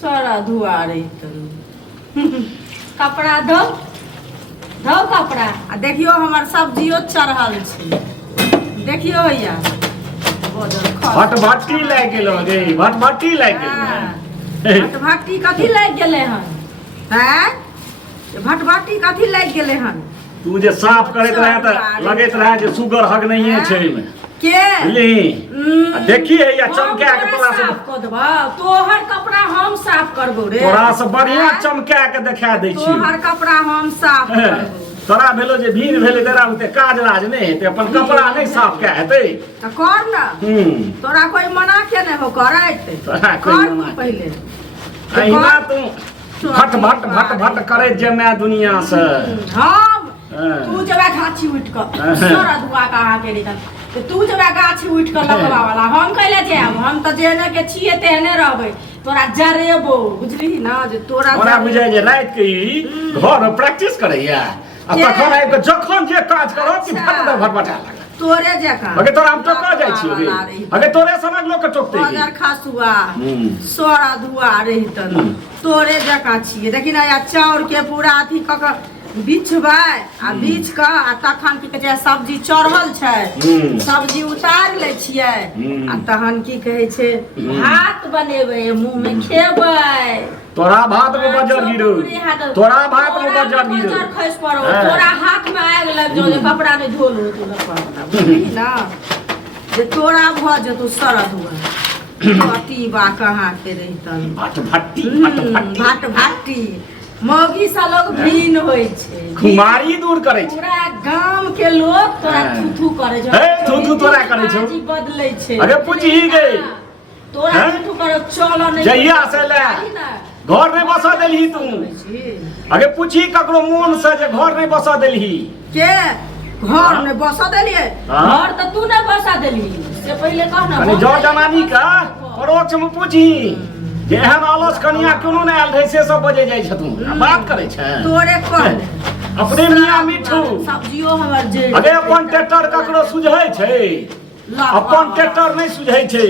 सारा धुआ रही कपड़ा धो धो कपड़ा आ देखियो हमर सब्जियो चढ़ल छै देखियो भैया भटभट्टी लाग गेलो रे भटभट्टी लाग गेलो भटभट्टी कथी लाग गेले हन हैं भटभट्टी कथी लाग गेले हन तू जे साफ करैत रहे त लगैत रहे जे सुगर हग नहीं छै में के ली देखिए या चमका के तोरा से साफ क देबा तोहर कपड़ा हम साफ करबो रे तोरा से बढ़िया चमका के देखा दै छी तोहर कपड़ा हम साफ करबो तोरा भेलो जे भीड़ भेले तेरा उते काज राज नहीं हेते अपन कपड़ा नहीं साफ के हेते त कर ना तोरा कोई मना के नहीं हो करैत तोरा कोई मना पहले अहिना तू भट भट भट भट करे जे मैं दुनिया से हम तू जबे गाछी उठ क सारा दुआ कहा के रिटन तो तू जबे गाछी उठ क लगवा वाला हम कैले जाब हम त जेने के छिए तेने रहबै तोरा जरेबो बुझली ना जे तोरा बुझाय जे रात के घर प्रैक्टिस करैया आ तखन आइ के जखन जे काज करब कि भट भटा लाग तोरे जका अगे तोरा हम टोका जाइ छी अगे तोरे समझ लोग के टोकते बाजार खासुआ सारा दुआ रहितन तोरे जका छिए देखि ना या चाउर के पूरा अथी क बिछबै आ बीछ क आ तखन की कहै छै सब्जी चढ़ल छै सब्जी उतार ले छियै आ तहन की कहै छै भात बनेबै मुंह में खेबै तोरा भात में बजर गिरो तोरा भात में बजर गिरो बजर खस पड़ो तोरा हाथ में आग लग जो जे कपड़ा में धोल हो तू लगवा बुझली ना जे तोरा भ जतो सरद हुआ अति बा कहां के रहितन भट भट्टी भट भट्टी मौगी सा लोग भीन होय छै खुमारी दूर करे छै पूरा गांव के लोग तोरा थुथु करे छै ए थुथु तोरा करे छै जी बदलै छै अरे पूछी गई तोरा थुथु करे चलो नहीं जइया से ले घर नहीं बसा देलही तू अगे पूछी ककरो मोन से जे घर नहीं बसा देलही के घर नहीं बसा देलिए घर त तू नहीं बसा देलही से पहले कह ना अरे जो जनानी का परोक्ष में पूछी जेहन आलस कनिया कोनो नहीं आल रहे से सब बजे जाय छथुन बात करे छै तोरे कह अपने मियां मिठू सब्जियो हमर जे अगे अपन ट्रैक्टर ककरो सुझै छै अपन ट्रैक्टर नहीं सुझै छै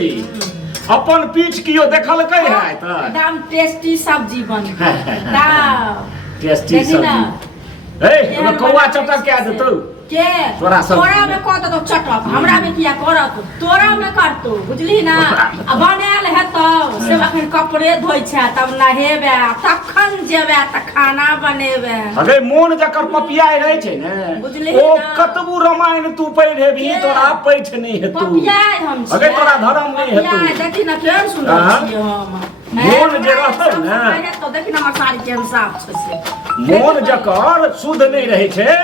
अपन पीठ कियो देखलकै है त एकदम टेस्टी सब्जी बन टेस्टी सब्जी ए कौआ चटक के देतौ के तोरा में कह दो चटक हमरा में किया करत तोरा में करतो बुझली ना आ बनाल हेतौ से अखन कपड़े धोइ छै तब नहेबे तखन जेबे त खाना बनेबे अगे मोन जकर पपियाई रहै छै ने ओ कतबू रामायण तू पढ़ेबी तोरा पैठ नहीं हेतौ पपियाई हम छी अगे तोरा धर्म नहीं हेतौ देखि ना केहन सुंदर छी हम मोन जे रहतौ ने तो देखि ना हमर साड़ी केहन साफ छै से मोन जकर शुद्ध नहीं रहै छै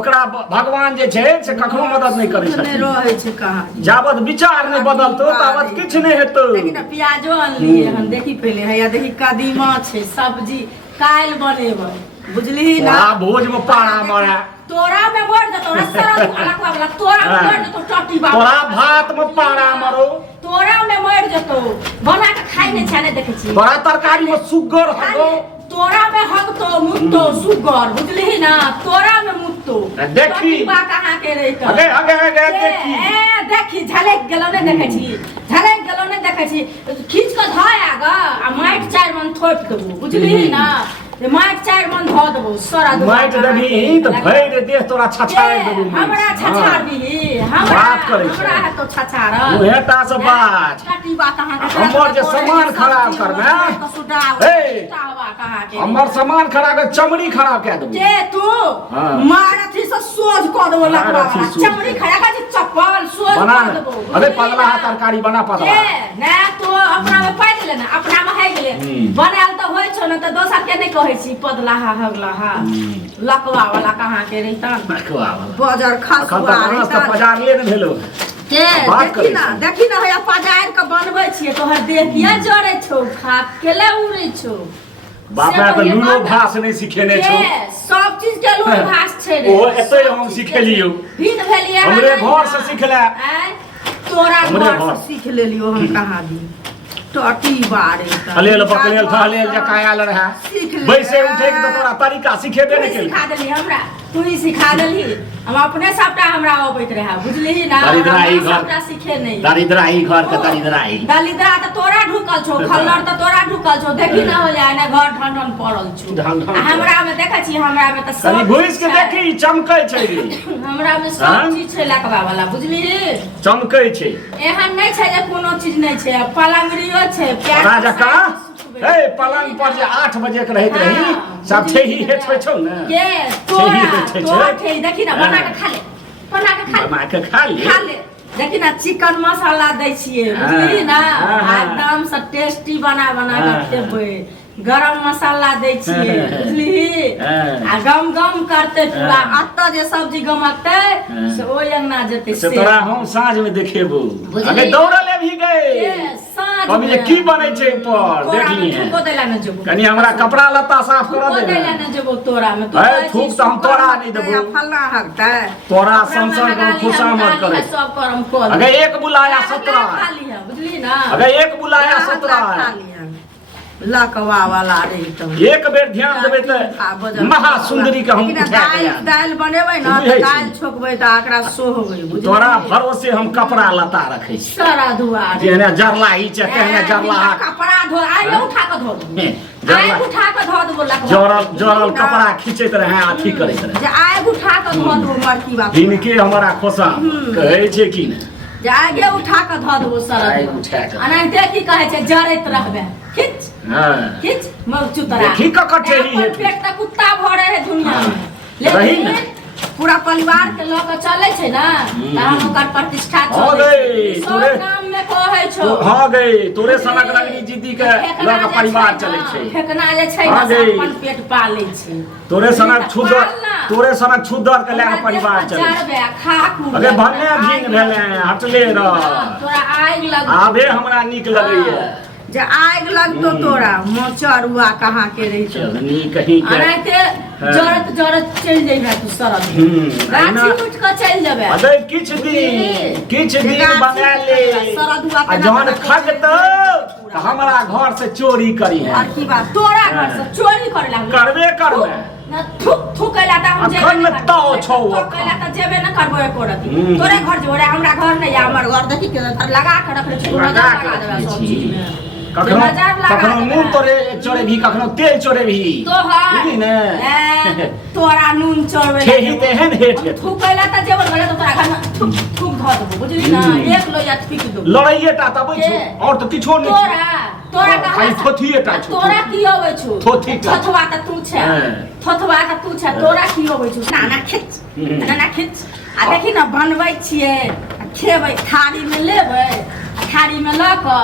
ओकरा भगवान जे छै से कखनो मदद नहीं करै छथिन नहीं रहै छै कहां जाबत विचार नहीं बदलतो ताबत किछ नहीं हेतौ देखि ना प्याजो अनलिए हम देखि पहले हैया देखि कदीमा छै सब्जी काल बनेबै बुझली ना भोज में पारा मारा तोरा में मर जतो रसरा अलगवा वाला तोरा में मर जतो टट्टी बाबा तोरा भात में पारा मारो तोरा में मर जतो बना के खाइ नहीं छै ने देखै छी तोरा तरकारी में सुगर हगो तोरा में हगतो मुत्तो सुगर बुझली ना तोरा में मुत्तो देखी बा कहां के रे त अगे अगे अगे देखी देखी झलक गेलो ने देखै छी झलक गेलो ने देखै छी खींच के धाय आगा आ माइट चार मन थोप देबो बुझली ना माइट चार मन ध देबो सारा माइट देबी त भैर देह तोरा छछाड़ देबो हमरा छछाड़ दी हमरा बात करे छै हमरा तो छछाड़ उहेटा से बात काटी बात कहां के हमर जे सामान खराब करबे तो सुडाव ए कहां के हमर सामान खराब के चमड़ी खराब के देबो जे तू मारथी से सोज क देबो लकवा चमड़ी खराब के चप्पल सोज क देबो अरे पगला तरकारी बना पतला ना तो अपना में पाइ देले ना अपना में है गेले बनाल तो होय छ न त दोसर के नहीं कहै छी पतला हा हगला हा लकवा वाला कहां के रहिता लकवा वाला बाजार खासुआ रहिता बाजार ले न भेलो के देखी ना हैया पजार के बनबै छियै तोहर देह किया जरै छौ खा केले उड़ै छौ बापा त लूलो भाष नहीं सिखेने छौ सब चीज के लूलो भाष छै रे ओ एतै हम सिखेलियो भीन भेलिए हमरे घर से सिखला तोरा घर से सीख लेलियो हम कहां दी टटी बारे हलेल पकलेल थलेल जकायाल रहा बैसे उठे के तोरा तरीका सिखेबे नहीं केल सिखा देली हमरा तू ही सिखा देली हम अपने सबटा हमरा अबैत रहे बुझली ना दरिद्राई घर सबटा सीखे नहीं दरिद्राई घर के दरिद्राई दलिद्रा त तोरा ढुकल छौ खल्लर त तोरा ढुकल छौ देखी ना हो जाए ना घर ढन पड़ल छौ हमरा में देखै छी हमरा में त सब घुस के देखी चमकै छै हमरा में सब चीज छै लकवा वाला बुझली चमकै छै एहन नै छै जे कोनो चीज नै छै पलंगरियो छै प्यार राजा ए पलंग पर जे 8 बजे के रहत रही सब ठेही हेठ पे छौ ना के तोरा ठेही देखी ना बना के खा ले बना के खा ले देखी ना चिकन मसाला दै छियै बुझली ना एकदम से टेस्टी बना के खेबै गरम मसाला दै छियै बुझली आ गम गम करते पूरा अत्ता जे सब्जी गमकते से ओइ अंगना जेते से तोरा हम साँझ में देखेबो अबे दौड़ले भी गए अभी जे की बनै छै ऊपर देखली है को देला न जेबो कनी हमरा कपड़ा लत्ता साफ कर दे को देला न जेबो तोरा में तो थूक त हम तोरा नहीं देबो फल्ला हकता तोरा संसन को खुशामद करे सब करम को अगर एक बुलाया 17 खाली है बुझली ना अगर एक बुलाया 17 लकवा वाला रे त एक बेर ध्यान देबै त महासुंदरी के हम उठा के दाल बनेबै न त दाल छोकबै त आकरा सोहबै बुझली तोरा भरोसे हम कपड़ा लता रखै छी सारा दुआर जेने जरला ही छै कहने जरला कपड़ा धो आइ उठा के धो आइ उठा के धो देबो लकवा जरल कपड़ा खींचैत रहे अथी करैत रहे जे आइ उठा के धो देबो मरकी बात इनके हमरा खोसा कहै छै कि ने जे आगे उठा के धो देबो सारा उठा के अनाहिते की कहै छै जरैत रहबे खींच खींच मग चुतरा देखी ककर ठेही है पेट त कुत्ता भरे है दुनिया में रही ना पूरा परिवार के लोग चले छै ना त हम ओकर प्रतिष्ठा हो गई तोरे नाम में कहै छौ हां गई तोरे सनक रंगनी जिद्दी के लोग परिवार चले छै फेकना जे छै ना अपन पेट पालै छै तोरे सनक छुदर के लेके परिवार चले चरबे खाकू अरे भन्ने भीन भेले हटले रह तोरा आग लग आबे हमरा नीक लगैया जे आग लगतो तोरा मोचरुआ कहाँ के रही चलनी कहीं के अनाइते जरत चल जइबे तू सरद गाछी उठ के चल जेबे अरे किछ दिन बना ले सरदुआ आ जहन खगत त हमरा घर से चोरी करी है और की बात तोरा घर से चोरी करे ला करबे करबे न थुकैला त हम जेबे अखन तो छौ थुकैला त जेबे न करबो एको रती तोरे घर जोरे हमरा घर नहीं हमर घर देखी के लगा के रखले छी लगा देबे सब चीज में कखनो नून तोरे चोरे भी कखनो तेल चोरे भी बुझली ने तोरा नून चोरे ठेही तेहन हेठ के थुकैला त जेबे करे त तोरा घर में थुक धर देबो बुझली ना एक लोया पीक दो लड़ाइए टा तबै छौ और त किछो नहीं तोरा खाली थोथिए टा छौ तोरा की होबै छौ थोथी थथवा त तू छै थथवा त तू छै तोरा की होबै छौ नाना खींच आ देखी ना बनबै छियै खेबै थारी में लेबै थारी में ल क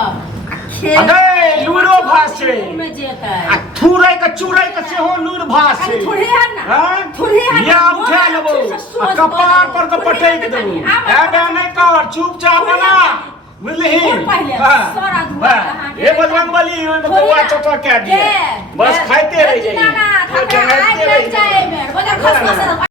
अगे लूरो भास छै में जेतै आ थुरै के चुरै के सेहो लूर भास छै थोड़े है ना थोड़े है या उठा लेबो कपार पर के पटैक देबो एबे नै कर चुपचाप बना बुझली सारा दुआ कहां ए बजरंगबली ओइ में कौआ चटक के दिए बस खाइते रह जाइए ना ना खाइते रह जाइए बजार खस खस